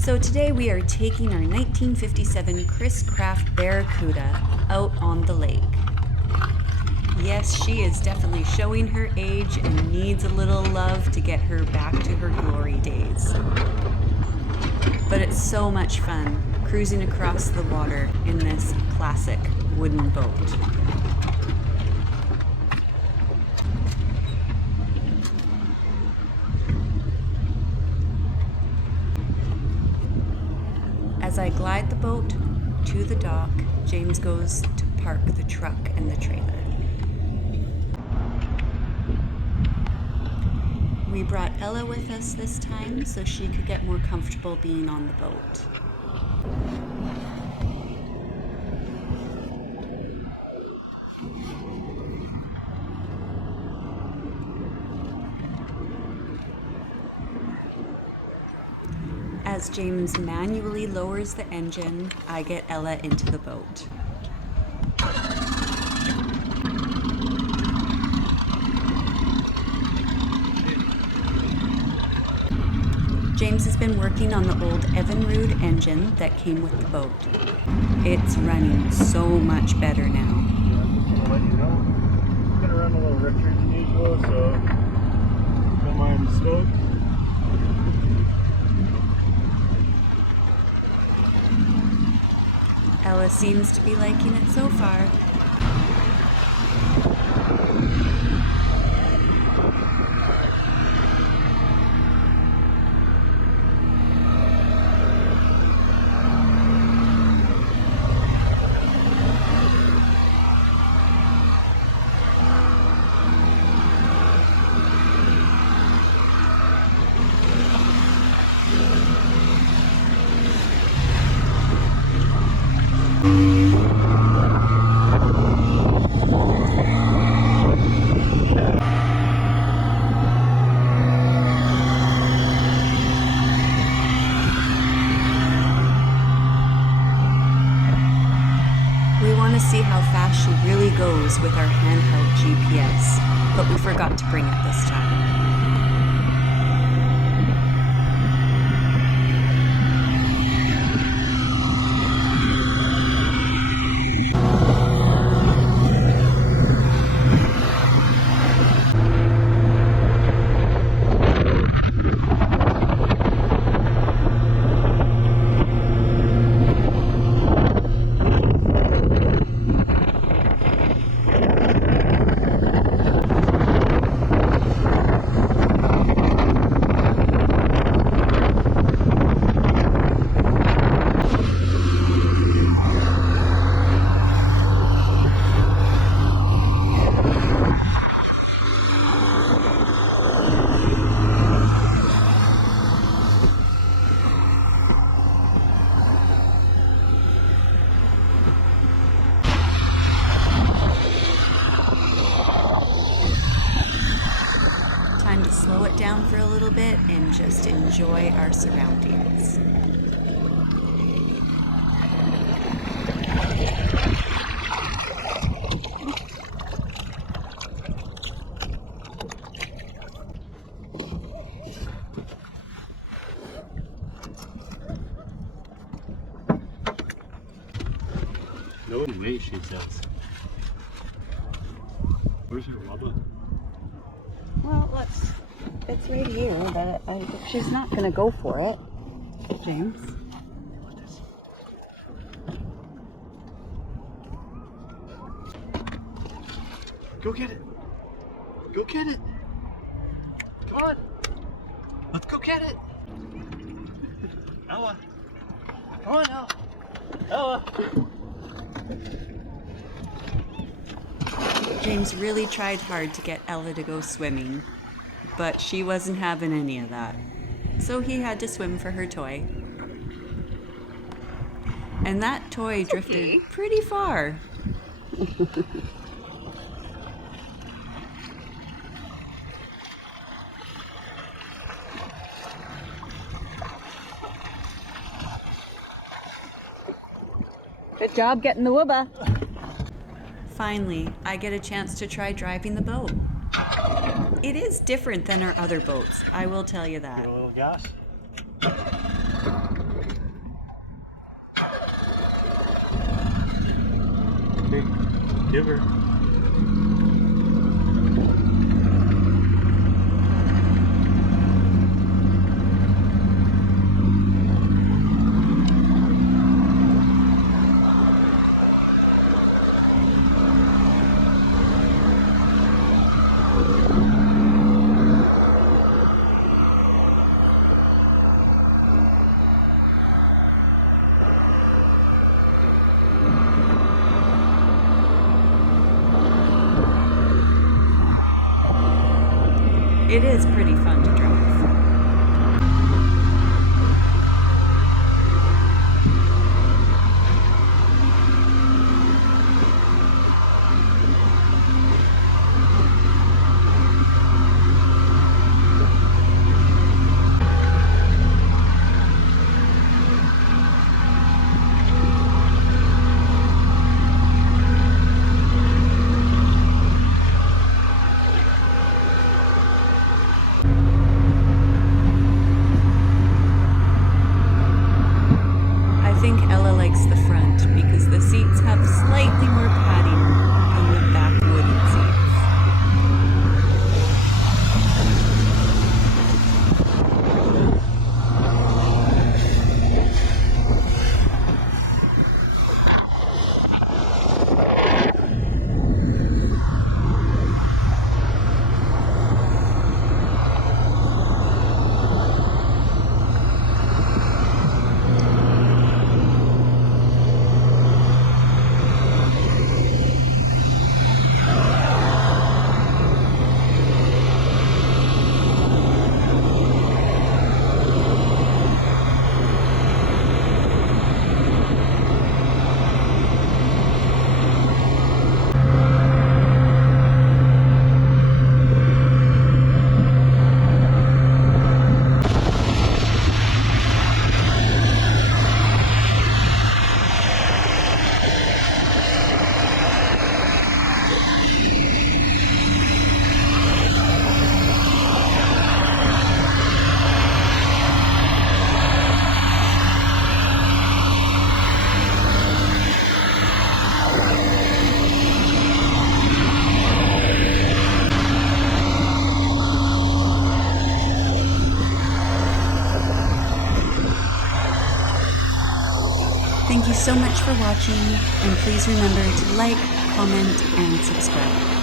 So today we are taking our 1957 Chris Craft Barracuda out on the lake. Yes, she is definitely showing her age and needs a little love to get her back to her glory days. But it's so much fun cruising across the water in this classic wooden boat. As I glide the boat to the dock, James goes to park the truck and the trailer. We brought Ella with us this time so she could get more comfortable being on the boat. As James manually lowers the engine, I get Ella into the boat. James has been working on the old Evinrude engine that came with the boat. It's running so much better now. Yeah, I'll let you know. It's gonna run a little richer than usual, so don't mind the smoke. Ella seems to be liking it so far. See how fast she really goes with our handheld GPS, but we forgot to bring it this time. Time to slow it down for a little bit and just enjoy our surroundings. No way, she says. Where's her rubber? Well, it's right here, but she's not going to go for it, James. Go get it! Go get it! Come on! Let's go get it! Ella! Come on, Ella! Ella! James really tried hard to get Ella to go swimming, but she wasn't having any of that. So he had to swim for her toy. And that toy drifted pretty far. Good job getting the wubba. Finally, I get a chance to try driving the boat. It is different than our other boats, I will tell you that. Get a little gas. Give her. It is pretty fun to drive. I think Ella likes the front because the seats have slightly more padding than the back wooden seats. Thank you so much for watching, and please remember to like, comment, and subscribe.